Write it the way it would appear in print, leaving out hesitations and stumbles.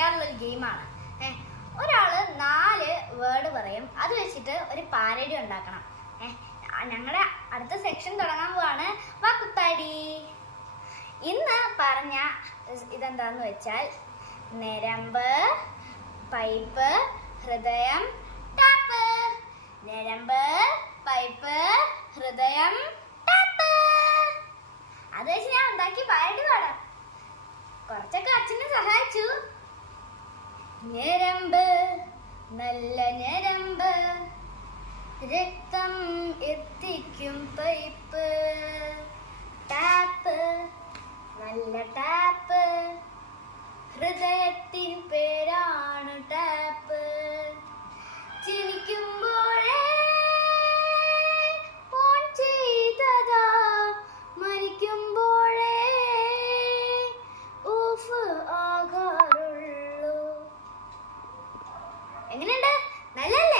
കളിക്കാറുള്ളൊരു ഗെയിമാണ്. ഒരാൾ 4 വേർഡ് പറയും, അത് വെച്ചിട്ട് ഒരു പാരഡി ഉണ്ടാക്കണം. ഞങ്ങളുടെ അടുത്ത സെക്ഷൻ തുടങ്ങാൻ പോവാണ്. വാ കുത്താടി. ഇന്ന് പറഞ്ഞ ഇതെന്താന്ന് വെച്ചാൽ ഞരമ്പ്, പൈപ്പ്, ഹൃദയം, ടാപ്പ്. ഞരമ്പ്, പൈപ്പ്, ഹൃദയം, ടാപ്പ്. അത് വെച്ച് ഞാൻ ഉണ്ടാക്കി പാരഡി പാടാം. കുറച്ചൊക്കെ അച്ഛനെ സഹായിച്ചു. ഞരമ്പ്, നല്ല ഞരമ്പ്, രക്തം എത്തിക്കും പൈപ്പ്. ടാപ്പ്, നല്ല ടാപ്പ്, ഹൃദയത്തിൻ പേരാണ് ടാപ്പ്. ജനിക്കുമ്പോഴേ ഓൺ ചെയ്തതാ, മരിക്കുമ്പോഴേ ഓഫ് ആകാറുള്ളൂ. എങ്ങനെയുണ്ട്? നല്ലല്ലേ?